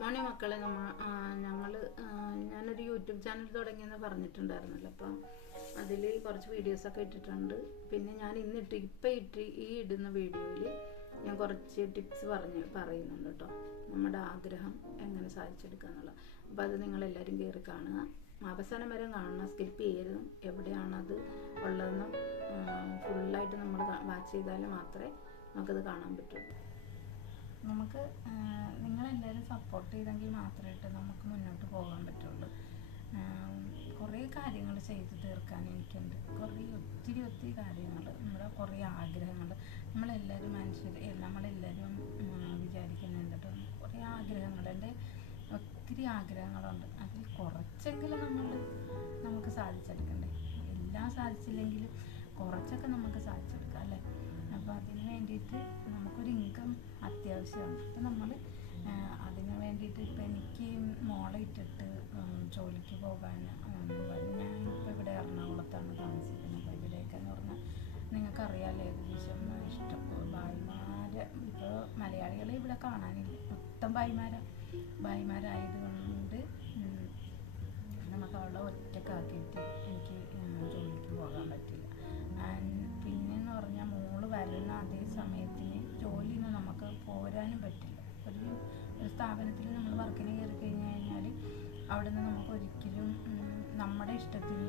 Good morning മക്കളെ. ഞാനൊരു YouTube channel തുടങ്ങിയെന്ന് പറഞ്ഞിട്ടുണ്ടായിരുന്നല്ലോ. അപ്പം അതിൽ കുറച്ച് വീഡിയോസൊക്കെ ഇട്ടിട്ടുണ്ട്. പിന്നെ ഞാൻ ഈ ഇടുന്ന വീഡിയോയിൽ ഞാൻ കുറച്ച് ടിപ്സ് പറയുന്നുണ്ട് കേട്ടോ. നമ്മുടെ ആഗ്രഹം എങ്ങനെ സാധിച്ചെടുക്കുക എന്നുള്ളത്. അപ്പോൾ അത് നിങ്ങളെല്ലാവരും കയറി കാണുക, അവസാനം വരെ കാണണം, സ്കിപ്പ് ചെയ്യരുത്. എവിടെയാണത് ഉള്ളതെന്നും ഫുള്ളായിട്ട് നമ്മൾ വാച്ച് ചെയ്താൽ മാത്രമേ നമുക്കത് കാണാൻ പറ്റുള്ളൂ. നമുക്ക് നിങ്ങളെല്ലാവരും സപ്പോർട്ട് ചെയ്തെങ്കിൽ മാത്രമായിട്ട് നമുക്ക് മുന്നോട്ട് പോകാൻ പറ്റുള്ളൂ. കുറേ കാര്യങ്ങൾ ചെയ്തു തീർക്കാൻ എനിക്കുണ്ട്. ഒത്തിരി കാര്യങ്ങൾ, നമ്മുടെ കുറേ ആഗ്രഹങ്ങൾ. നമ്മളെല്ലാവരും നമ്മളെല്ലാവരും വിചാരിക്കുന്നുണ്ട് കേട്ടോ. കുറേ ആഗ്രഹങ്ങൾ, എൻ്റെ ഒത്തിരി ആഗ്രഹങ്ങളുണ്ട്. അതിൽ കുറച്ചെങ്കിലും നമുക്ക് സാധിച്ചെടുക്കണ്ടേ. എല്ലാം സാധിച്ചില്ലെങ്കിലും കുറച്ചൊക്കെ നമുക്ക് സാധിച്ചെടുക്കാം അല്ലേ. അപ്പോൾ അതിന് വേണ്ടിയിട്ട് നമുക്കൊരു ഇൻകം അത്യാവശ്യമാണ്. അപ്പോൾ നമ്മൾ അതിന് വേണ്ടിയിട്ട് ഇപ്പം എനിക്ക് മോളെ ഇട്ടിട്ട് ജോലിക്ക് പോകാൻ ഞാനിപ്പോൾ ഇവിടെ എറണാകുളത്താണ് താമസിക്കുന്നത്. അപ്പോൾ ഇവിടേക്കെന്ന് പറഞ്ഞാൽ നിങ്ങൾക്കറിയാമല്ലോ, ഏകദേശം ഇഷ്ടം ഇപ്പോൾ മലയാളികളെ ഇവിടെ കാണാനില്ല, മൊത്തം ഭായിമാരായതുകൊണ്ട് നമുക്ക് അവളെ ഒറ്റക്കാക്കിയിട്ട് എനിക്ക് ജോലിക്ക് പോകാൻ പറ്റില്ല. പിന്നെയെന്ന് പറഞ്ഞാൽ മോള് വരുന്ന അതേ സമയത്തിന് ജോലിയൊന്നും നമുക്ക് പോരാനും പറ്റില്ല. ഒരു സ്ഥാപനത്തിൽ നമ്മൾ വർക്കിന് കയറി കഴിഞ്ഞാൽ അവിടെ നിന്ന് നമുക്ക് ഒരിക്കലും നമ്മുടെ ഇഷ്ടത്തിന്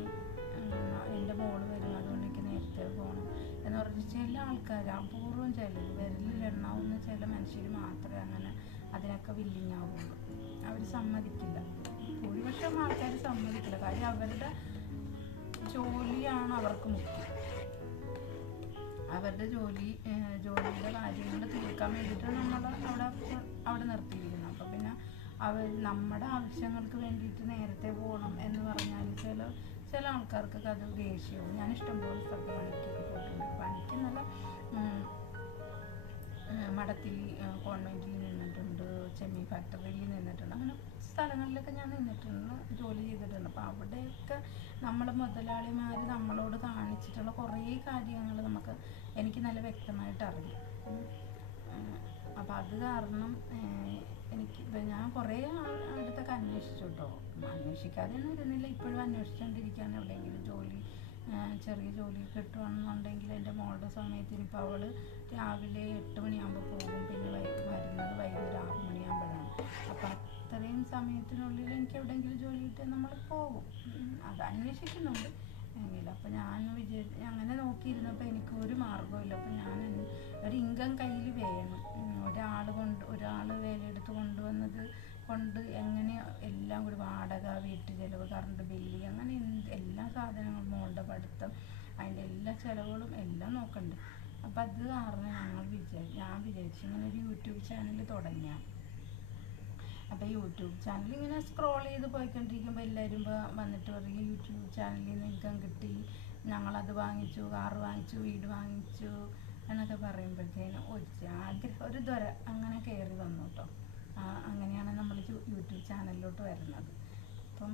എൻ്റെ മോള് വരും, അതുകൊണ്ട് എനിക്ക് നേരത്തെ പോകണം എന്ന് പറഞ്ഞ് ചില ആൾക്കാർ, അപൂർവം വിരലിലെണ്ണാവുന്ന ചില മനുഷ്യർ മാത്രമേ അങ്ങനെ അതിനൊക്കെ വില്ലിങ് ആവുള്ളൂ. അവർ സമ്മതിക്കില്ല. ഭൂരിപക്ഷം ആൾക്കാർ സമ്മതിക്കില്ല. കാര്യം അവരുടെ ജോലിയാണ് അവർക്ക് മുഖ്യം. അവരുടെ ജോലിയുടെ കാര്യങ്ങൾ തീർക്കാൻ വേണ്ടിയിട്ടാണ് നമ്മൾ അവിടെ നിർത്തിയിരിക്കുന്നത്. അപ്പോൾ പിന്നെ നമ്മുടെ ആവശ്യങ്ങൾക്ക് വേണ്ടിയിട്ട് നേരത്തെ പോകണം എന്ന് പറഞ്ഞാൽ ചില ആൾക്കാർക്കൊക്കെ അത് ദേഷ്യവും. ഞാൻ ഇഷ്ടംപോലെ സ്ഥലത്ത് പണിക്കൊക്കെ പോയിട്ടുണ്ട്. പണിക്ക് നല്ല മഠത്തിൽ കോൺവെൻറ്റിൽ നിന്നിട്ടുണ്ട്, ചെമ്മീൻ ഫാക്ടറിയിൽ നിന്നിട്ടുണ്ട്, അങ്ങനെ സ്ഥലങ്ങളിലൊക്കെ ഞാൻ നിന്നിട്ടുണ്ട്, ജോലി ചെയ്തിട്ടുണ്ട്. അപ്പോൾ അവിടെയൊക്കെ നമ്മളെ മുതലാളിമാർ നമ്മളോട് കാണിച്ചിട്ടുള്ള കുറേ കാര്യങ്ങൾ എനിക്ക് നല്ല വ്യക്തമായിട്ട് അറിയാം. അപ്പോൾ അത് കാരണം ഞാൻ കുറേ അടുത്തൊക്കെ അന്വേഷിച്ചു കേട്ടോ. അന്വേഷിക്കാതെയൊന്നും ഇരുന്നില്ല, ഇപ്പോഴും അന്വേഷിച്ചുകൊണ്ടിരിക്കുകയാണ്. എവിടെയെങ്കിലും ചെറിയ ജോലി കിട്ടുകയാണെന്നുണ്ടെങ്കിൽ എൻ്റെ മോളുടെ സമയത്തിന് ഇപ്പോൾ അവൾ രാവിലെ 8 മണിയാകുമ്പോൾ പോകും, പിന്നെ വരുന്നത് വൈകുന്നേരം 6 മണിയാകുമ്പോഴാണ്. അപ്പം അത്രയും സമയത്തിനുള്ളിൽ എനിക്ക് എവിടെയെങ്കിലും ജോലി കിട്ടിയാൽ നമ്മൾ പോകും. അത് അന്വേഷിക്കുന്നുണ്ട് എങ്കിലും. അപ്പം ഞാൻ അങ്ങനെ നോക്കിയിരുന്നപ്പോൾ എനിക്ക് ഒരു മാർഗ്ഗമില്ല. അപ്പം ഞാൻ ഒരു ഇൻകം കയ്യിൽ വേണം. ഒരാൾ വേലയെടുത്ത് കൊണ്ടുവന്നത് കൊണ്ട് എങ്ങനെ എല്ലാം കൂടി വാടക, വീട്ടു ചിലവ്, കറണ്ട് ബില്ല്, അങ്ങനെ എല്ലാ സാധനങ്ങളും, മോളുടെ പഠിത്തം, അതിൻ്റെ എല്ലാ ചിലവുകളും എല്ലാം നോക്കണ്ടേ. അപ്പം അത് കാരണം ഞാൻ വിചാരിച്ചു ഇങ്ങനെ ഒരു യൂട്യൂബ് ചാനൽ തുടങ്ങിയ. അപ്പോൾ യൂട്യൂബ് ചാനൽ ഇങ്ങനെ സ്ക്രോൾ ചെയ്ത് പോയിക്കൊണ്ടിരിക്കുമ്പോൾ എല്ലാവരും വന്നിട്ട് പറയും യൂട്യൂബ് ചാനലിൽ നിന്ന് ഇൻകം കിട്ടി, ഞങ്ങളത് വാങ്ങിച്ചു, കാറ് വാങ്ങിച്ചു, വീട് വാങ്ങിച്ചു എന്നൊക്കെ പറയുമ്പോഴത്തേനും ഒരു ദ്വര അങ്ങനെ കയറി വന്നു കേട്ടോ. അങ്ങനെയാണ് നമ്മൾ യൂട്യൂബ് ചാനലിലോട്ട് വരുന്നത്. അപ്പം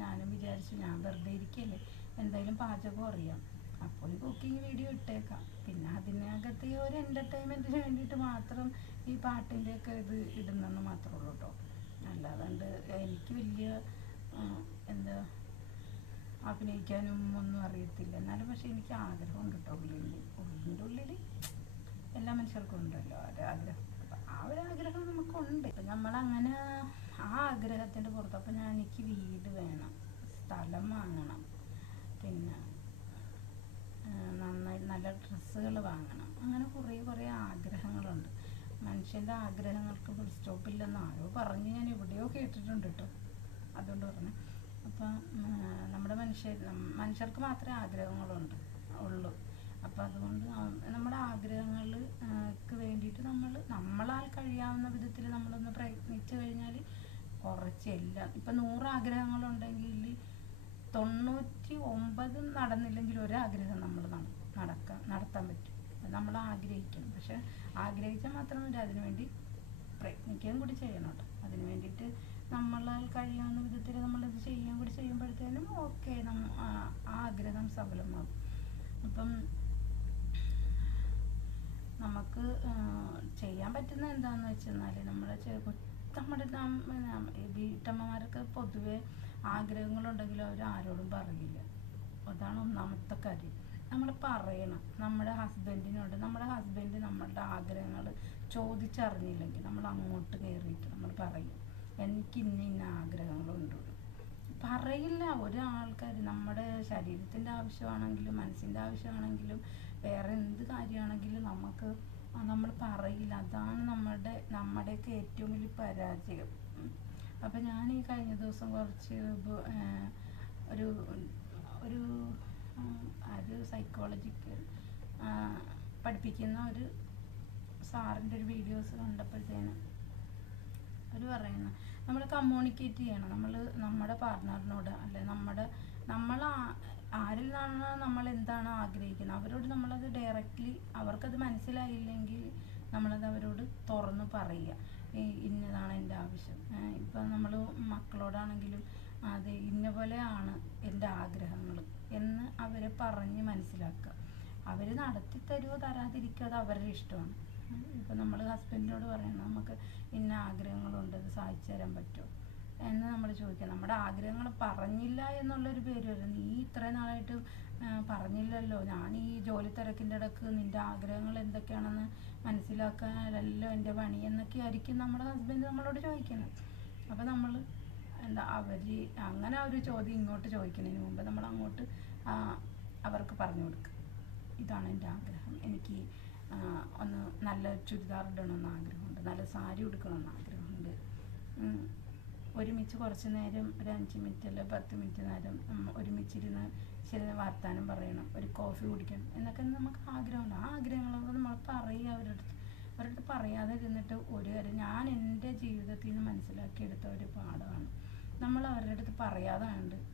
ഞാനും വിചാരിച്ചു, ഞാൻ വെറുതെ ഇരിക്കല്ലേ, എന്തായാലും പാചകം അറിയാം, അപ്പോൾ ഈ കുക്കിംഗ് വീഡിയോ ഇട്ടേക്കാം. പിന്നെ അതിനകത്ത് ഈ ഒരു എൻ്റർടൈൻമെൻറ്റിന് വേണ്ടിയിട്ട് മാത്രം ഈ പാട്ടിൻ്റെയൊക്കെ ഇത് ഇടുന്നെന്ന് മാത്രമേ ഉള്ളൂ കേട്ടോ. അല്ലാതെ എനിക്ക് വലിയ അഭിനയിക്കാനും ഒന്നും അറിയത്തില്ല. എന്നാലും പക്ഷേ എനിക്ക് ആഗ്രഹമുണ്ട് കേട്ടോ. ഉള്ളിൻ്റെ ഉള്ളിൽ എല്ലാ മനുഷ്യർക്കും ഉണ്ടല്ലോ ഒരാഗ്രഹം. ആ ഒരു ആഗ്രഹം നമുക്കുണ്ട്. അപ്പം നമ്മളങ്ങനെ ആ ആഗ്രഹത്തിൻ്റെ പുറത്ത് അപ്പം എനിക്ക് വീട് വേണം, സ്ഥലം വാങ്ങണം, പിന്നെ നന്നായി നല്ല ഡ്രസ്സുകൾ വാങ്ങണം, അങ്ങനെ കുറേ ആഗ്രഹങ്ങളുണ്ട്. മനുഷ്യൻ്റെ ആഗ്രഹങ്ങൾക്ക് ഫുൾ സ്റ്റോപ്പില്ലെന്ന് ആരോ പറഞ്ഞ് ഞാൻ എവിടെയോ കേട്ടിട്ടുണ്ട് കേട്ടോ. അതുകൊണ്ട് പറഞ്ഞു. അപ്പം നമ്മുടെ മനുഷ്യർക്ക് മാത്രമേ ഉള്ളൂ. അപ്പം അതുകൊണ്ട് നമ്മുടെ ആഗ്രഹങ്ങൾക്ക് വേണ്ടിയിട്ട് നമ്മളാൽ കഴിയാവുന്ന വിധത്തിൽ നമ്മളൊന്ന് പ്രയത്നിച്ചു കഴിഞ്ഞാൽ കുറച്ചെല്ലാം, ഇപ്പം 100 ആഗ്രഹങ്ങളുണ്ടെങ്കിൽ 99 നടന്നില്ലെങ്കിൽ ഒരാഗ്രഹം നമ്മൾ നടത്താൻ പറ്റും. നമ്മൾ ആഗ്രഹിക്കണം. പക്ഷെ ആഗ്രഹിച്ചാൽ മാത്രമല്ല, അതിനുവേണ്ടി പ്രയത്നിക്കുകയും കൂടി ചെയ്യണം കേട്ടോ. അതിന് വേണ്ടിയിട്ട് നമ്മളാൽ കഴിയാവുന്ന വിധത്തിൽ നമ്മളത് ചെയ്യുകയും കൂടി ചെയ്യുമ്പോഴത്തേനും ഓക്കെ, ആ ആഗ്രഹം സഫലമാകും. അപ്പം നമുക്ക് ചെയ്യാൻ പറ്റുന്ന എന്താണെന്ന് വെച്ചെന്നാൽ നമ്മുടെ വീട്ടമ്മമാർക്ക് പൊതുവെ ആഗ്രഹങ്ങളുണ്ടെങ്കിലും അവർ ആരോടും പറയില്ല. അതാണ് ഒന്നാമത്തെ കാര്യം. നമ്മൾ പറയണം നമ്മുടെ ഹസ്ബൻഡിനോട്. നമ്മുടെ ഹസ്ബൻഡ് നമ്മളുടെ ആഗ്രഹങ്ങൾ ചോദിച്ചറിഞ്ഞില്ലെങ്കിൽ നമ്മൾ അങ്ങോട്ട് കയറിയിട്ട് നമ്മൾ പറയും, എനിക്ക് ഇന്ന ആഗ്രഹങ്ങളുണ്ട്. പറയില്ല ഒരാൾക്കാർ. നമ്മുടെ ശരീരത്തിൻ്റെ ആവശ്യമാണെങ്കിലും മനസ്സിൻ്റെ ആവശ്യമാണെങ്കിലും വേറെ എന്ത് കാര്യമാണെങ്കിലും നമ്മൾ പറയില്ല. അതാണ് നമ്മുടെയൊക്കെ ഏറ്റവും വലിയ പരാജയം. അപ്പം ഞാൻ ഈ കഴിഞ്ഞ ദിവസം കുറച്ച് ഒരു സൈക്കോളജിക്കൽ പഠിപ്പിക്കുന്ന ഒരു സാറിൻ്റെ ഒരു വീഡിയോസ് കണ്ടപ്പോഴത്തേന് അവർ പറയുന്നു, നമ്മൾ കമ്മ്യൂണിക്കേറ്റ് ചെയ്യണം. നമ്മുടെ പാർട്ട്ണറിനോട് അല്ലെ നമ്മൾ ആരിൽ നിന്നാണ് നമ്മൾ എന്താണ് ആഗ്രഹിക്കുന്നത് അവരോട് നമ്മളത് ഡയറക്റ്റ്ലി, അവർക്കത് മനസ്സിലായില്ലെങ്കിൽ നമ്മളത് അവരോട് തുറന്ന് പറയുക. ഇന്നതാണ് എൻ്റെ ആവശ്യം. ഇപ്പം നമ്മൾ മക്കളോടാണെങ്കിലും അത് ഇന്ന പോലെയാണ് എൻ്റെ ആഗ്രഹങ്ങൾ എന്ന് അവരെ പറഞ്ഞ് മനസ്സിലാക്കുക. അവർ നടത്തി തരുമോ തരാതിരിക്കുക അത് അവരുടെ ഇഷ്ടമാണ്. ഇപ്പം നമ്മൾ ഹസ്ബൻഡിനോട് പറയണം, നമുക്ക് ഇന്ന ആഗ്രഹങ്ങളുണ്ട്, അത് സാധിച്ചു തരാൻ പറ്റുമോ എന്ന് നമ്മൾ ചോദിക്കുക. നമ്മുടെ ആഗ്രഹങ്ങൾ പറഞ്ഞില്ല എന്നുള്ളൊരു പേര് വരും. നീ ഇത്രയും നാളായിട്ട് പറഞ്ഞില്ലല്ലോ, ഞാൻ ഈ ജോലി തിരക്കിൻ്റെ ഇടക്ക് നിൻ്റെ ആഗ്രഹങ്ങൾ എന്തൊക്കെയാണെന്ന് മനസ്സിലാക്കാനല്ലോ എൻ്റെ പണി എന്നൊക്കെ ആയിരിക്കും നമ്മുടെ ഹസ്ബൻഡ് നമ്മളോട് ചോദിക്കുന്നത്. അപ്പോൾ നമ്മൾ അങ്ങനെ ഒരു ചോദ്യം ഇങ്ങോട്ട് ചോദിക്കുന്നതിന് മുമ്പ് നമ്മൾ അങ്ങോട്ട് അവർക്ക് പറഞ്ഞു കൊടുക്കുക, ഇതാണ് എൻ്റെ ആഗ്രഹം, എനിക്ക് ഒന്ന് നല്ല ചുരിദാർ ഇടണമെന്ന് ആഗ്രഹമുണ്ട്, നല്ല സാരി ഉടുക്കണമെന്ന് ആഗ്രഹമുണ്ട്, ഒരുമിച്ച് കുറച്ച് നേരം ഒരു 5 മിനിറ്റ് അല്ല 10 മിനിറ്റ് നേരം ഒരുമിച്ചിരുന്ന് ശരി വർത്താനം പറയണം, ഒരു കോഫി കുടിക്കണം എന്നൊക്കെ നമുക്ക് ആഗ്രഹമുണ്ട്. ആ ആഗ്രഹങ്ങളൊക്കെ നമ്മൾ പറയുക അവരടുത്ത് പറയാതെ ഇരുന്നിട്ട് ഒരു കാര്യം ഞാൻ എൻ്റെ ജീവിതത്തിൽ നിന്ന് മനസ്സിലാക്കിയെടുത്ത ഒരു പാഠമാണ്. നമ്മൾ അവരുടെ അടുത്ത് പറയാതെ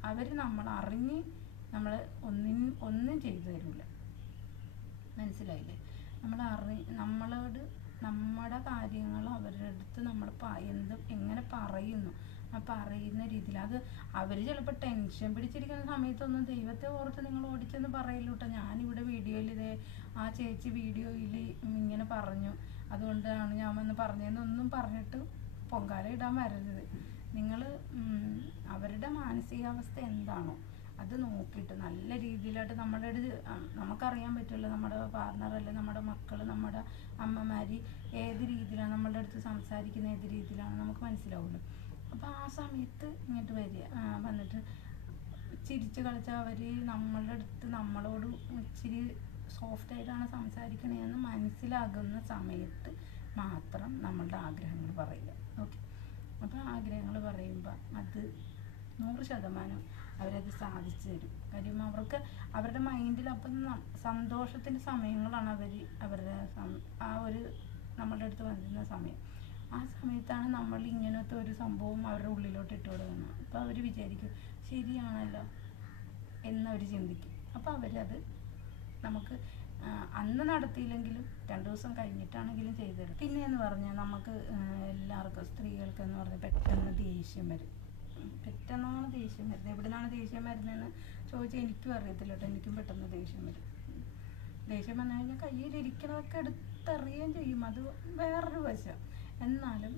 അവർ നമ്മൾ അറിഞ്ഞ് ഒന്നും ചെയ്തു തരില്ല. മനസ്സിലായില്ലേ? നമ്മളോട് നമ്മുടെ കാര്യങ്ങൾ അവരുടെ അടുത്ത് നമ്മൾ എങ്ങനെ പറയുന്നു, ആ പറയുന്ന രീതിയിൽ അത് അവർ ചിലപ്പോൾ ടെൻഷൻ പിടിച്ചിരിക്കുന്ന സമയത്തൊന്നും ദൈവത്തെ ഓർത്ത് നിങ്ങൾ ഓടിച്ചെന്ന് പറയില്ല കേട്ടോ. ഞാനിവിടെ വീഡിയോയിൽ ആ ചേച്ചി വീഡിയോയിൽ ഇങ്ങനെ പറഞ്ഞു, അതുകൊണ്ടാണ് ഞാൻ വന്ന് പറഞ്ഞതെന്നൊന്നും പറഞ്ഞിട്ട് പൊങ്കാല ഇടാൻ വരരുത്. നിങ്ങൾ അവരുടെ മാനസികാവസ്ഥ എന്താണോ അത് നോക്കിയിട്ട് നല്ല രീതിയിലായിട്ട് നമുക്കറിയാൻ പറ്റുമല്ലോ, നമ്മുടെ പാർട്ണർ അല്ലെ നമ്മുടെ മക്കൾ നമ്മുടെ അമ്മമാർ ഏത് രീതിയിലാണ് നമ്മളുടെ അടുത്ത് സംസാരിക്കുന്നത്, ഏത് രീതിയിലാണ് നമുക്ക് മനസ്സിലാവുള്ളൂ. അപ്പോൾ ആ സമയത്ത് ഇങ്ങോട്ട് വന്നിട്ട് ചിരിച്ച് കളിച്ചാൽ അവർ നമ്മളുടെ അടുത്ത് നമ്മളോട് ഇച്ചിരി സോഫ്റ്റായിട്ടാണ് സംസാരിക്കണതെന്ന് മനസ്സിലാകുന്ന സമയത്ത് മാത്രം നമ്മളുടെ ആഗ്രഹങ്ങൾ പറയുക. ഓക്കെ, അപ്പോൾ ആഗ്രഹങ്ങൾ പറയുമ്പോൾ അത് 100% അവരത് സാധിച്ചു തരും. കാര്യം അവരുടെ മൈൻഡിൽ അപ്പം സന്തോഷത്തിൻ്റെ സമയങ്ങളാണ് അവരുടെ നമ്മളുടെ അടുത്ത് വരുന്ന സമയം. ആ സമയത്താണ് നമ്മൾ ഇങ്ങനത്തെ ഒരു സംഭവം അവരുടെ ഉള്ളിലോട്ട് ഇട്ട് കൊടുക്കുന്നത്. അപ്പോൾ അവർ വിചാരിക്കും ശരിയാണല്ലോ എന്നവർ ചിന്തിക്കും. അപ്പോൾ അവരത് നമുക്ക് അന്ന് നടത്തിയില്ലെങ്കിലും 2 ദിവസം കഴിഞ്ഞിട്ടാണെങ്കിലും ചെയ്തു തരും. പിന്നെയെന്ന് പറഞ്ഞാൽ നമുക്ക് എല്ലാവർക്കും സ്ത്രീകൾക്കെന്ന് പറഞ്ഞാൽ പെട്ടെന്ന് ദേഷ്യം വരും. പെട്ടെന്നാണ് ദേഷ്യം വരുന്നത്. എവിടെ നിന്നാണ് ദേഷ്യം വരുന്നതെന്ന് ചോദിച്ചാൽ എനിക്കും അറിയത്തില്ല കേട്ടോ. എനിക്കും പെട്ടെന്ന് ദേഷ്യം വരും. ദേഷ്യം വന്നു കഴിഞ്ഞാൽ കയ്യിലിരിക്കണതൊക്കെ എടുത്തെറിയുകയും ചെയ്യും. അത് വേറൊരു വശം. എന്നാലും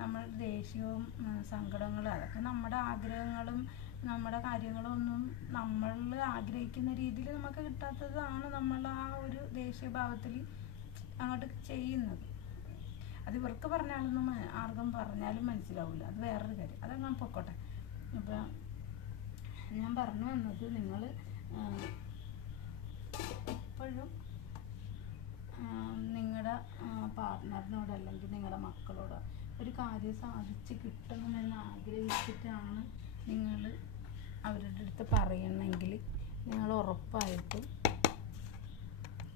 നമ്മൾ ദേഷ്യവും സങ്കടങ്ങളും അതൊക്കെ നമ്മുടെ ആഗ്രഹങ്ങളും നമ്മുടെ കാര്യങ്ങളും ഒന്നും നമ്മൾ ആഗ്രഹിക്കുന്ന രീതിയിൽ നമുക്ക് കിട്ടാത്തതാണ് നമ്മൾ ആ ഒരു ദേഷ്യഭാവത്തിൽ അങ്ങോട്ട് ചെയ്യുന്നത്. അത് ഇവർക്ക് പറഞ്ഞാലൊന്നും ആർക്കും പറഞ്ഞാലും മനസ്സിലാവില്ല. അത് വേറൊരു കാര്യം. അതങ്ങനെ പൊക്കോട്ടെ. അപ്പം ഞാൻ പറഞ്ഞു വന്നത്, നിങ്ങൾ എപ്പോഴും നിങ്ങളുടെ പാർട്ട്ണറിനോട് അല്ലെങ്കിൽ നിങ്ങളുടെ മക്കളോട് ഒരു കാര്യം സാധിച്ച് കിട്ടണമെന്ന് ആഗ്രഹിച്ചിട്ടാണ് നിങ്ങൾ അവരുടെ അടുത്ത് പറയണമെങ്കിൽ നിങ്ങൾ ഉറപ്പായിട്ടും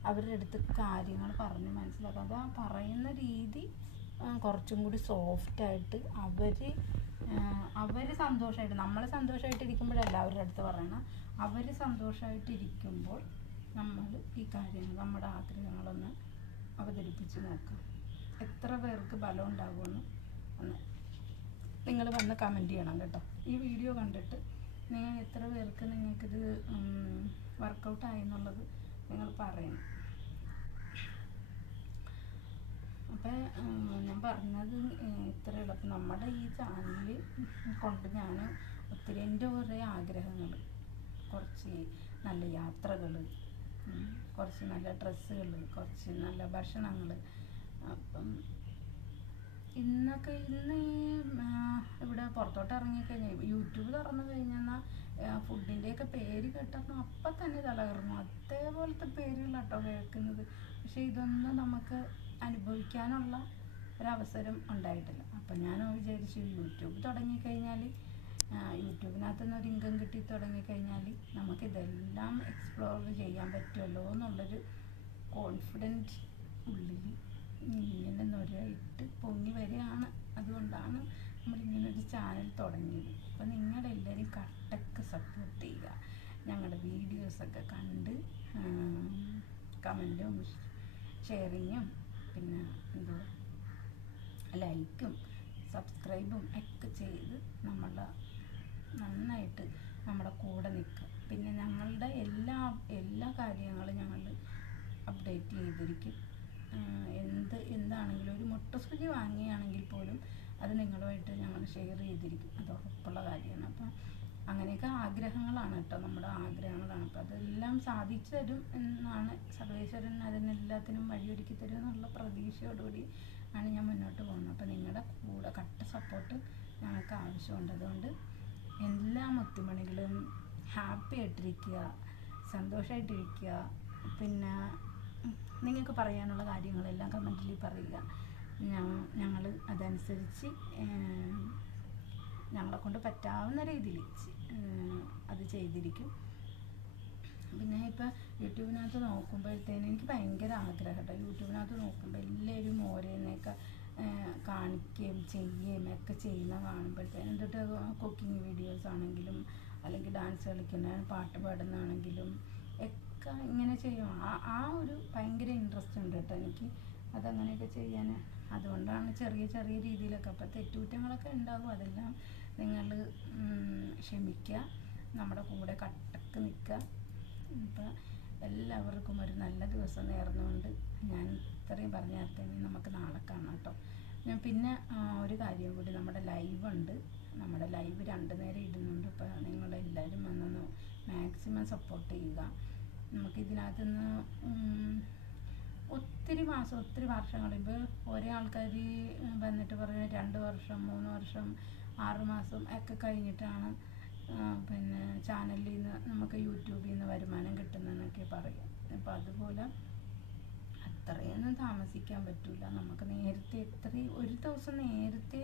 അവരുടെ അടുത്ത് കാര്യങ്ങൾ പറഞ്ഞ് മനസ്സിലാക്കുക. അത് ആ പറയുന്ന രീതി കുറച്ചും കൂടി സോഫ്റ്റായിട്ട് അവർ സന്തോഷമായിട്ട്, നമ്മൾ സന്തോഷമായിട്ടിരിക്കുമ്പോഴല്ല അവരുടെ അടുത്ത് പറയണം. അവർ സന്തോഷമായിട്ടിരിക്കുമ്പോൾ നമ്മൾ ഈ കാര്യങ്ങൾ നമ്മുടെ ആഗ്രഹങ്ങളൊന്ന് അവതരിപ്പിച്ച് നോക്കാം. എത്ര പേർക്ക് ബലം ഉണ്ടാകുമെന്ന് നിങ്ങൾ വന്ന് കമൻറ്റ് ചെയ്യണം കേട്ടോ. ഈ വീഡിയോ കണ്ടിട്ട് നിങ്ങൾ എത്ര പേർക്ക് നിങ്ങൾക്കിത് വർക്കൗട്ടായി എന്നുള്ളത് നിങ്ങൾ പറയണം. അപ്പം ഞാൻ പറഞ്ഞത് ഇത്രയേ ഉള്ളൂ. അപ്പം നമ്മുടെ ഈ ചാനൽ കൊണ്ട് ഞാൻ ഒത്തിരി എൻ്റെ കുറേ ആഗ്രഹങ്ങൾ, കുറച്ച് നല്ല യാത്രകൾ, കുറച്ച് നല്ല ഡ്രസ്സുകൾ, കുറച്ച് നല്ല ഭക്ഷണങ്ങൾ. അപ്പം ഇന്ന് ഇവിടെ പുറത്തോട്ട് ഇറങ്ങിക്കഴിഞ്ഞാൽ യൂട്യൂബ് തുറന്നു കഴിഞ്ഞാൽ ഫുഡിൻ്റെയൊക്കെ പേര് കേട്ടപ്പോൾ അപ്പം തന്നെ തലകറങ്ങും. അതേപോലത്തെ പേരുകളാട്ടോ കേൾക്കുന്നത്. പക്ഷെ ഇതൊന്നും നമുക്ക് അനുഭവിക്കാനുള്ള ഒരവസരം ഉണ്ടായിട്ടില്ല. അപ്പം ഞാൻ വിചാരിച്ചു യൂട്യൂബ് തുടങ്ങിക്കഴിഞ്ഞാൽ, യൂട്യൂബിനകത്ത് നിന്ന് ഒരു ഇൻകം കിട്ടി തുടങ്ങിക്കഴിഞ്ഞാൽ നമുക്കിതെല്ലാം എക്സ്പ്ലോർ ചെയ്യാൻ പറ്റുമല്ലോ എന്നുള്ളൊരു കോൺഫിഡൻറ്റ് ഉള്ളിൽ ഇങ്ങനെ നൊരയിട്ട് പൊങ്ങി വരികയാണ്. അതുകൊണ്ടാണ് നമ്മളിങ്ങനൊരു ചാനൽ തുടങ്ങിയത്. അപ്പോൾ നിങ്ങളെല്ലാവരും കട്ടക്ക് സപ്പോർട്ട് ചെയ്യുക. ഞങ്ങളുടെ വീഡിയോസൊക്കെ കണ്ട് കമൻറ്റും ഷെയറിങ്ങും പിന്നെ ലൈക്കും സബ്സ്ക്രൈബും ഒക്കെ ചെയ്ത് നന്നായിട്ട് നമ്മുടെ കൂടെ നിൽക്കുക. പിന്നെ ഞങ്ങളുടെ എല്ലാ കാര്യങ്ങളും ഞങ്ങൾ അപ്ഡേറ്റ് ചെയ്തിരിക്കും. എന്താണെങ്കിലും ഒരു മുട്ടസൂചി വാങ്ങിയാണെങ്കിൽ പോലും അത് നിങ്ങളുമായിട്ട് ഞങ്ങൾ ഷെയർ ചെയ്തിരിക്കും. അത് ഉറപ്പുള്ള കാര്യമാണ്. അപ്പം അങ്ങനെയൊക്കെ ആഗ്രഹങ്ങളാണ് കേട്ടോ, നമ്മുടെ ആഗ്രഹങ്ങളാണ്. അപ്പം അതെല്ലാം സാധിച്ചു തരും എന്നാണ് സർവേശ്വരൻ അതിനെല്ലാത്തിനും വഴിയൊരുക്കി തരും എന്നുള്ള പ്രതീക്ഷയോടുകൂടി ആണ് ഞാൻ മുന്നോട്ട് പോകുന്നത്. അപ്പം നിങ്ങളുടെ കൂടെ കട്ട സപ്പോർട്ട് ഞങ്ങൾക്ക് ആവശ്യമുണ്ട്. അതുകൊണ്ട് എല്ലാ മുത്തുമണികളും ഹാപ്പി ആയിട്ടിരിക്കുക, സന്തോഷമായിട്ടിരിക്കുക. പിന്നെ നിങ്ങൾക്ക് പറയാനുള്ള കാര്യങ്ങളെല്ലാം കമൻറ്റിൽ പറയുക. ഞങ്ങൾ അതനുസരിച്ച് ഞങ്ങളെ കൊണ്ട് പറ്റാവുന്ന രീതിയിൽ അത് ചെയ്തിരിക്കും. പിന്നെ ഇപ്പം യൂട്യൂബിനകത്ത് നോക്കുമ്പോഴത്തേനും എനിക്ക് ഭയങ്കര ആഗ്രഹം കേട്ടോ. യൂട്യൂബിനകത്ത് നോക്കുമ്പോൾ എല്ലാവരും ഓരോന്നൊക്കെ കാണിക്കുകയും ചെയ്യുകയും ഒക്കെ ചെയ്യുന്ന കാണുമ്പോഴത്തേനും, എന്നിട്ട് കുക്കിംഗ് വീഡിയോസ് ആണെങ്കിലും അല്ലെങ്കിൽ ഡാൻസ് കളിക്കുന്ന പാട്ട് പാടുന്നതാണെങ്കിലും ഒക്കെ ഇങ്ങനെ ചെയ്യും. ആ ഒരു ഭയങ്കര ഇൻട്രസ്റ്റ് ഉണ്ട് കേട്ടോ എനിക്ക് അതങ്ങനെയൊക്കെ ചെയ്യാൻ. അതുകൊണ്ടാണ് ചെറിയ ചെറിയ രീതിയിലൊക്കെ. അപ്പോൾ തെറ്റുകുറ്റങ്ങളൊക്കെ ഉണ്ടാകും. അതെല്ലാം നിങ്ങൾ ക്ഷമിക്കുക, നമ്മുടെ കൂടെ കട്ടക്ക് നിൽക്കുക. അപ്പോൾ എല്ലാവർക്കും ഒരു നല്ല ദിവസം നേർന്നുകൊണ്ട് ഞാൻ ഇത്രയും പറഞ്ഞു തരത്തേന്. നമുക്ക് നാളെ കാണാം കേട്ടോ. ഞാൻ പിന്നെ ഒരു കാര്യം കൂടി, നമ്മുടെ ലൈവ് ഉണ്ട്. നമ്മുടെ ലൈവ് 2 നേരം ഇടുന്നുണ്ട്. അപ്പോൾ നിങ്ങളെല്ലാവരും വന്നൊന്ന് മാക്സിമം സപ്പോർട്ട് ചെയ്യുക. നമുക്കിതിനകത്ത് നിന്ന് ഒത്തിരി വർഷങ്ങൾ, ഇപ്പോൾ ഓരോ ആൾക്കാർ വന്നിട്ട് പറയുന്നത് 2 വർഷം 3 വർഷം 6 മാസം ഒക്കെ കഴിഞ്ഞിട്ടാണ് പിന്നെ ചാനലിൽ നിന്ന് നമുക്ക് യൂട്യൂബിൽ നിന്ന് വരുമാനം കിട്ടുന്നതെന്നൊക്കെ പറയും. അപ്പോൾ അതുപോലെ അത്രയൊന്നും താമസിക്കാൻ പറ്റില്ല. നമുക്ക് നേരത്തെ ഒരു ദിവസം നേരത്തെ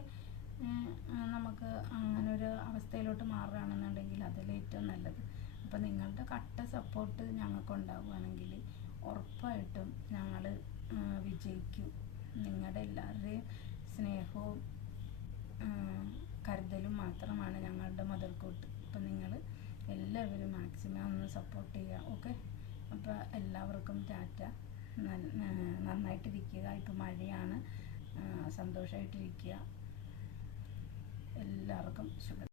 നമുക്ക് അങ്ങനെ ഒരു അവസ്ഥയിലോട്ട് മാറുകയാണെന്നുണ്ടെങ്കിൽ അതിൽ ഏറ്റവും നല്ലത്. അപ്പോൾ നിങ്ങളുടെ കട്ട സപ്പോർട്ട് ഞങ്ങൾക്കുണ്ടാവുകയാണെങ്കിൽ ഉറപ്പായിട്ടും ഞങ്ങൾ വിജയിക്കും. നിങ്ങളുടെ എല്ലാവരുടെയും സ്നേഹവും കരുതലും മാത്രമാണ് ഞങ്ങളുടെ മുതൽക്കൂട്ട്. അപ്പം നിങ്ങൾ എല്ലാവരും മാക്സിമം ഒന്ന് സപ്പോർട്ട് ചെയ്യുക. ഓക്കെ, അപ്പോൾ എല്ലാവർക്കും ടാറ്റ. നന്നായിട്ടിരിക്കുക. ഇപ്പോൾ മഴയാണ്, സന്തോഷമായിട്ടിരിക്കുക. എല്ലാവർക്കും ശുഭ